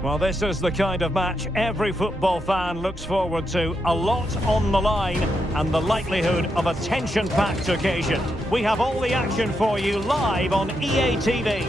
Well, this is the kind of match every football fan looks forward to. A lot on the line and the likelihood of a tension-packed occasion. We have all the action for you live on EA TV.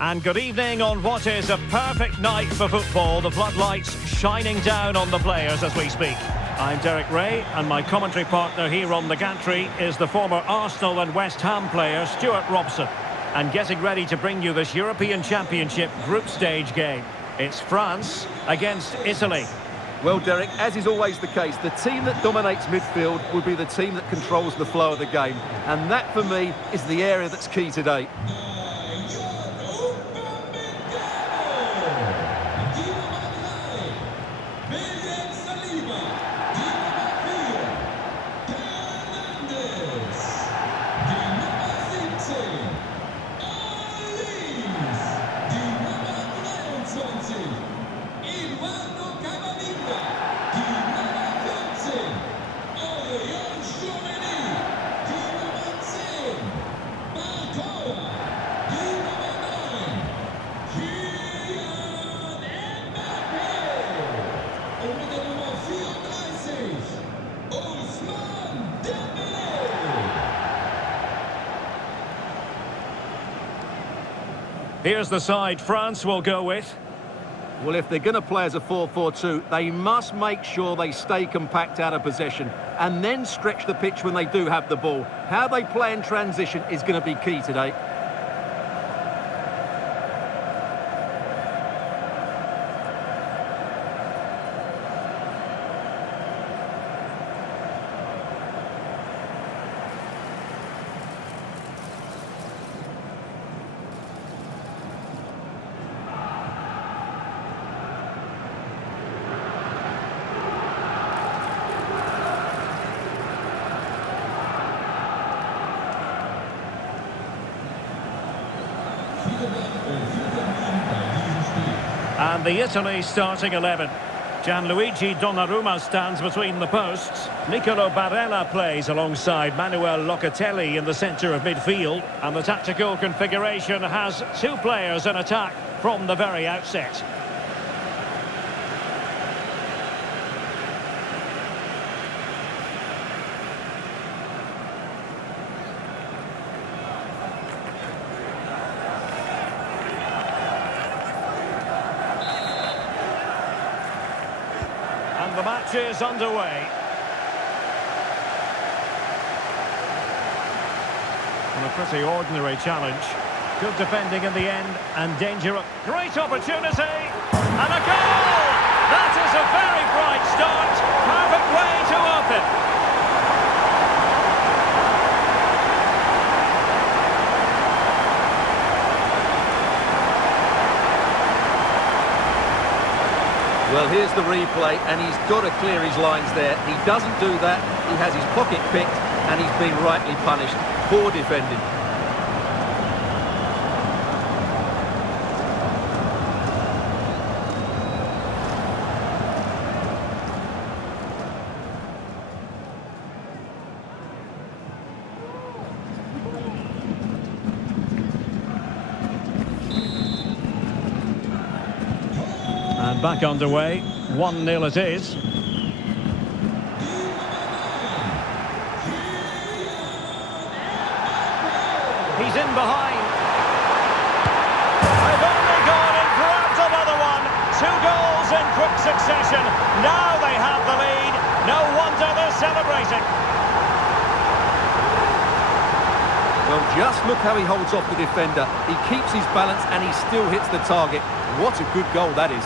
And good evening on what is a perfect night for football. The floodlights shining down on the players as we speak. I'm Derek Ray, and my commentary partner here on the gantry is the former Arsenal and West Ham player Stuart Robson. And getting ready to bring you this European Championship group stage game. It's France against Italy. Well, Derek, as is always the case, the team that dominates midfield will be the team that controls the flow of the game. And that, for me, is the area that's key today. Here's the side France will go with. Well, if they're going to play as a 4-4-2, they must make sure they stay compact out of possession and then stretch the pitch when they do have the ball. How they play in transition is going to be key today. And the Italy starting 11. Gianluigi Donnarumma stands between the posts. Nicolo Barella plays alongside Manuel Locatelli in the centre of midfield. And the tactical configuration has two players in attack from the very outset. The match is underway. And a pretty ordinary challenge. Good defending in the end and danger. Great opportunity and a goal! That is a very bright start. Perfect way to open. Well, here's the replay, and he's got to clear his lines there. He doesn't do that. He has his pocket picked, and he's been rightly punished. Poor defending. And back underway, 1-0 it is. He's in behind. They've only gone and grabbed another one. 2 goals in quick succession. Now they have the lead. No wonder they're celebrating. Well, just look how he holds off the defender. He keeps his balance and he still hits the target. What a good goal that is.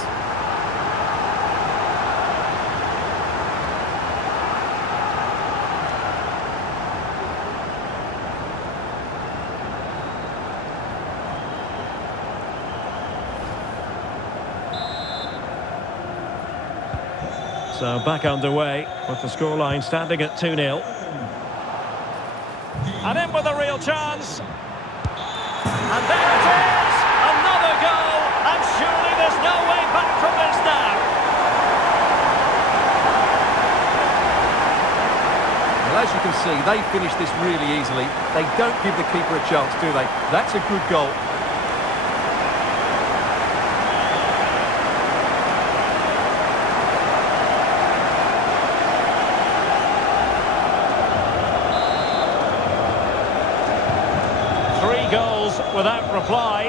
So back underway with the scoreline standing at 2-0. And in with a real chance. And there it is! Another goal! And surely there's no way back from this now. Well, as you can see, they finish this really easily. They don't give the keeper a chance, do they? That's a good goal. Goals without reply.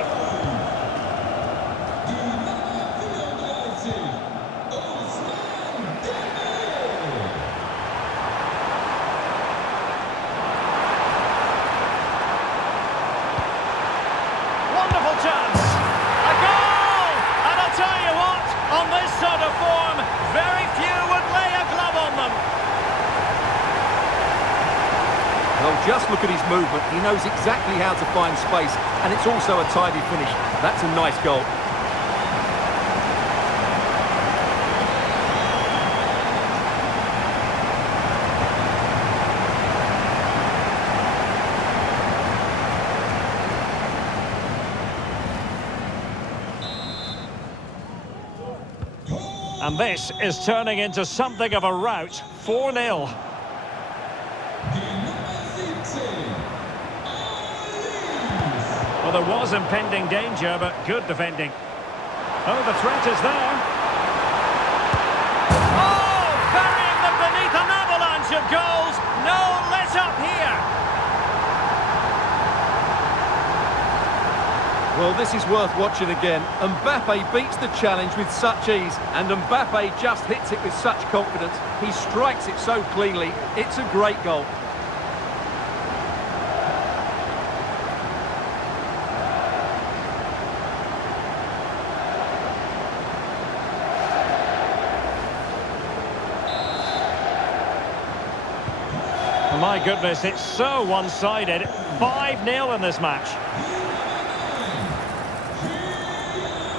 Wonderful chance. A goal! And I'll tell you what, on this sort of form, very few would lay a glove on them. Well, just look at his movement. He knows exactly how to find space, and it's also a tidy finish. That's a nice goal. And this is turning into something of a rout. 4-0. Well, there was impending danger, but good defending. Oh, the threat is there. Oh, burying them beneath an avalanche of goals. No let up here. Well, this is worth watching again. Mbappe beats the challenge with such ease, and Mbappe just hits it with such confidence. He strikes it so cleanly. It's a great goal. My goodness, it's so one-sided. 5-0 in this match.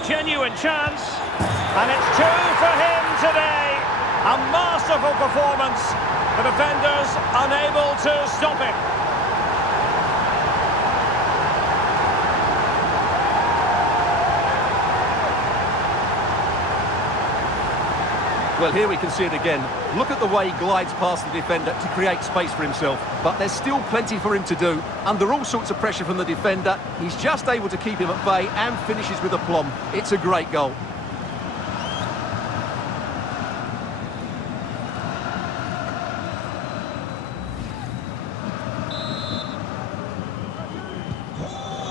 Genuine chance. And it's 2 for him today. A masterful performance. The defenders unable to stop him. Well, here we can see it again. Look at the way he glides past the defender to create space for himself. But there's still plenty for him to do. Under all sorts of pressure from the defender, he's just able to keep him at bay and finishes with aplomb. It's a great goal.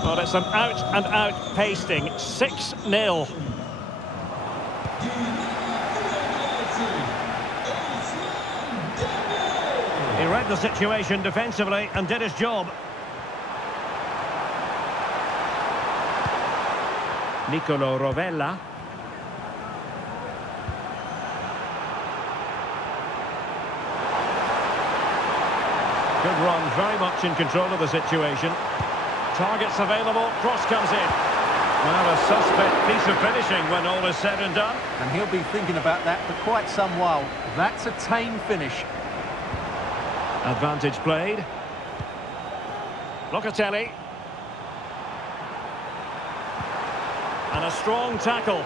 Well, it's an out-and-out pasting. 6-0. He read the situation defensively and did his job. Nicolo Rovella. Good run, very much in control of the situation. Targets available, cross comes in. Now a suspect piece of finishing when all is said and done. And he'll be thinking about that for quite some while. That's a tame finish. Advantage played. Locatelli. And a strong tackle.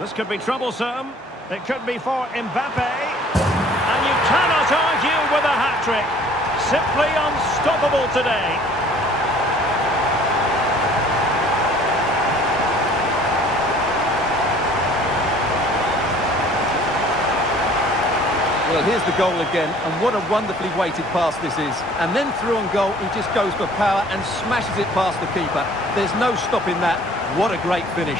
This could be troublesome. It could be for Mbappe. And you cannot argue with a hat-trick. Simply unstoppable today. Well, here's the goal again, and what a wonderfully weighted pass this is. And then through on goal, he just goes for power and smashes it past the keeper. There's no stopping that. What a great finish.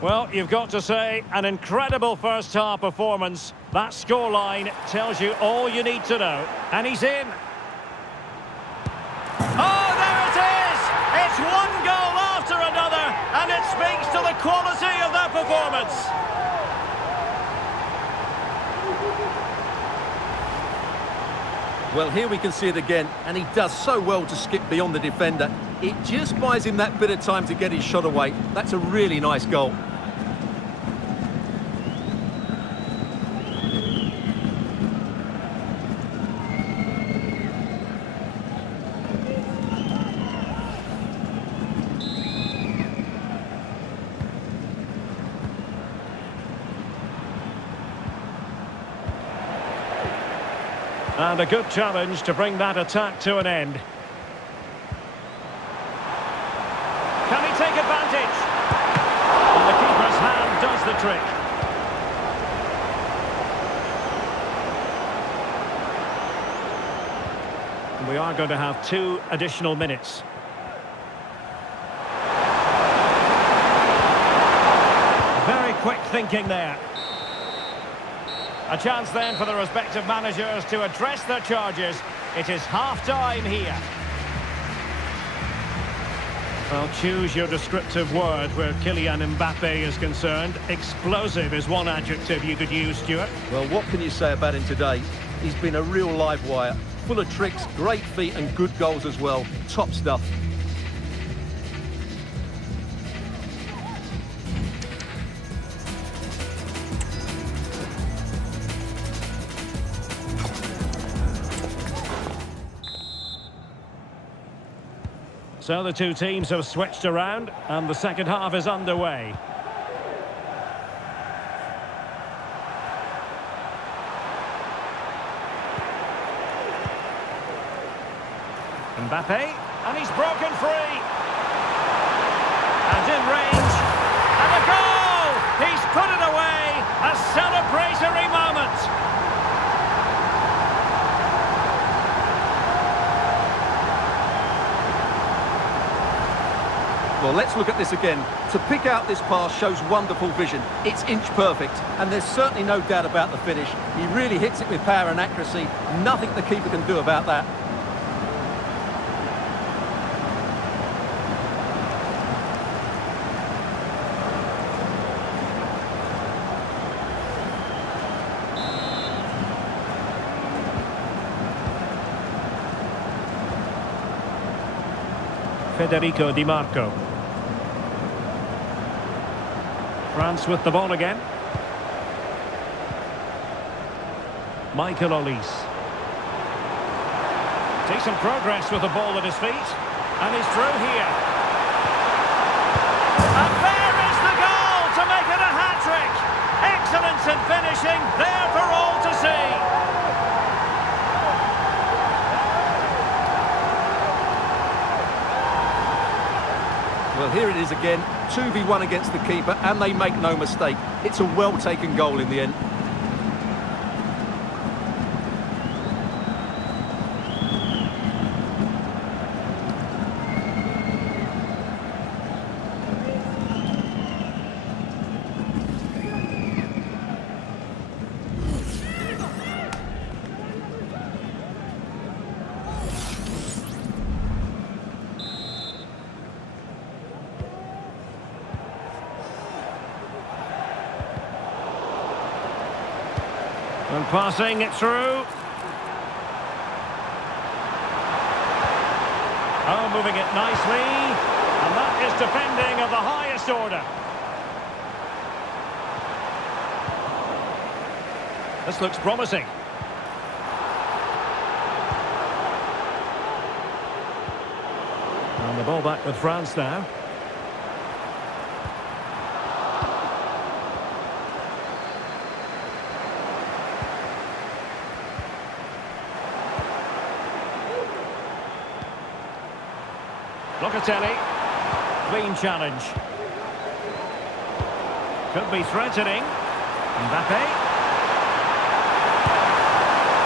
Well, you've got to say, an incredible first-half performance. That scoreline tells you all you need to know. And he's in. Oh, there it is! It's one goal after another, and it speaks to the quality of their performance. Well, here we can see it again, and he does so well to skip beyond the defender. It just buys him that bit of time to get his shot away. That's a really nice goal. And a good challenge to bring that attack to an end. Can he take advantage? And the keeper's hand does the trick. And we are going to have 2 additional minutes. Very quick thinking there. A chance then for the respective managers to address their charges. It is half-time here. Well, choose your descriptive word where Kylian Mbappe is concerned. Explosive is one adjective you could use, Stuart. Well, what can you say about him today? He's been a real live wire. Full of tricks, great feet and good goals as well. Top stuff. So the two teams have switched around and the second half is underway. Mbappe, and he's broken free. And in range, and a goal! He's put it away, a celebratory moment. Well, let's look at this again. To pick out this pass shows wonderful vision. It's inch perfect, and there's certainly no doubt about the finish. He really hits it with power and accuracy. Nothing the keeper can do about that. Federico Di Marco. France with the ball again. Michael Olise. Decent progress with the ball at his feet. And he's through here. And there is the goal to make it a hat-trick. Excellence in finishing, there for all to see. Well, here it is again, 2v1 against the keeper, and they make no mistake. It's a well-taken goal in the end. And passing it through. Oh, moving it nicely. And that is defending of the highest order. This looks promising. And the ball back with France now. Locatelli, clean challenge. Could be threatening. Mbappe.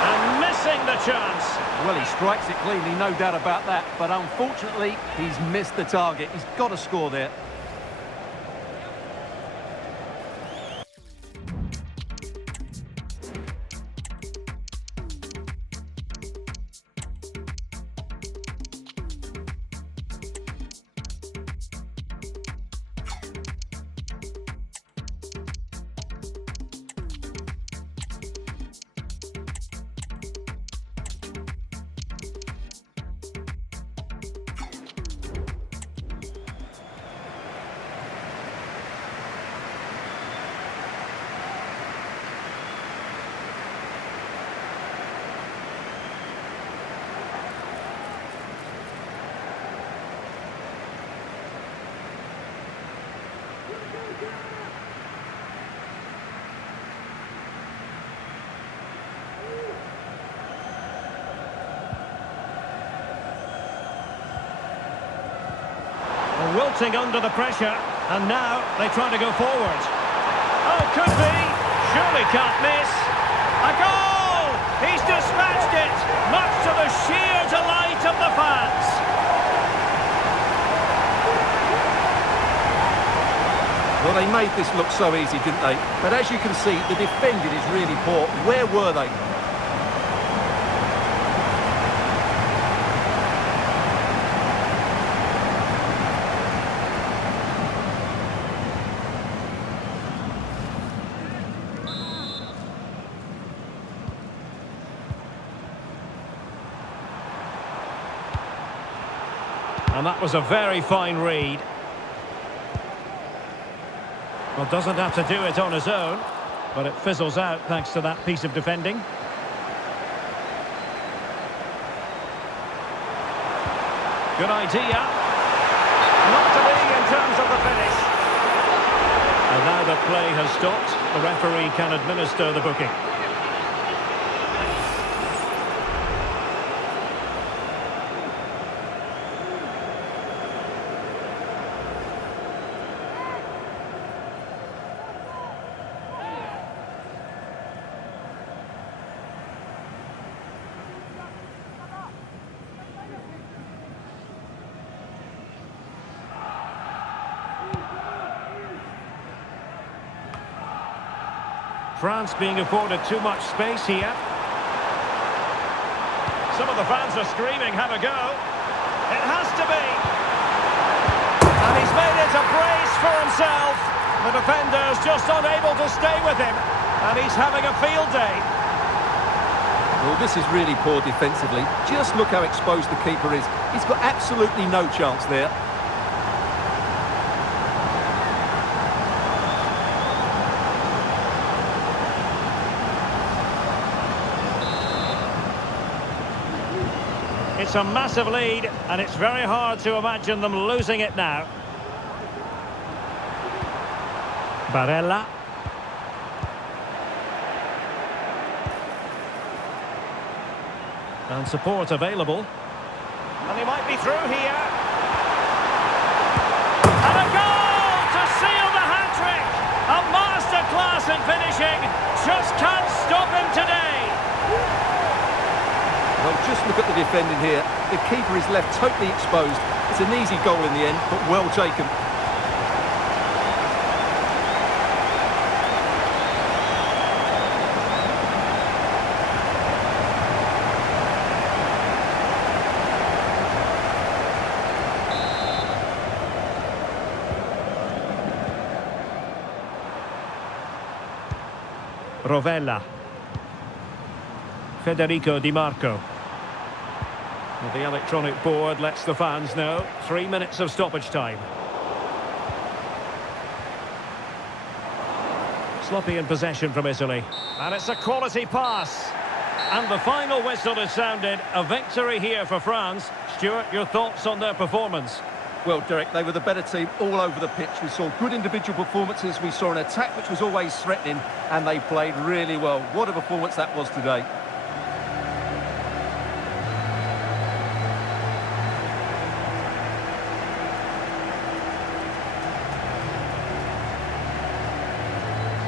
And missing the chance. Well, he strikes it cleanly, no doubt about that. But unfortunately, he's missed the target. He's got to score there. wilting under the pressure, and now they try to go forward. Oh, could be. Surely can't miss. A goal! He's dispatched it, much to the sheer delight of the fans. Well, they made this look so easy, didn't they? But as you can see, the defending is really poor. Where were they? And that was a very fine read. Well, doesn't have to do it on his own, but it fizzles out thanks to that piece of defending. Good idea. Not to be in terms of the finish. And now the play has stopped. The referee can administer the booking. France being afforded too much space here. Some of the fans are screaming, have a go. It has to be. And he's made it a brace for himself. The defender's just unable to stay with him. And he's having a field day. Well, this is really poor defensively. Just look how exposed the keeper is. He's got absolutely no chance there. It's a massive lead, and it's very hard to imagine them losing it now. Barella. And support available. And he might be through here. And a goal to seal the hat-trick! A masterclass in finishing. Just can't stop him today. Well, just look at the defending here. The keeper is left totally exposed. It's an easy goal in the end, but well taken. Rovella. Federico Di Marco. Well, the electronic board lets the fans know. 3 minutes of stoppage time. Sloppy in possession from Italy. And it's a quality pass. And the final whistle is sounded. A victory here for France. Stuart, your thoughts on their performance? Well, Derek, they were the better team all over the pitch. We saw good individual performances. We saw an attack which was always threatening, and they played really well. What a performance that was today.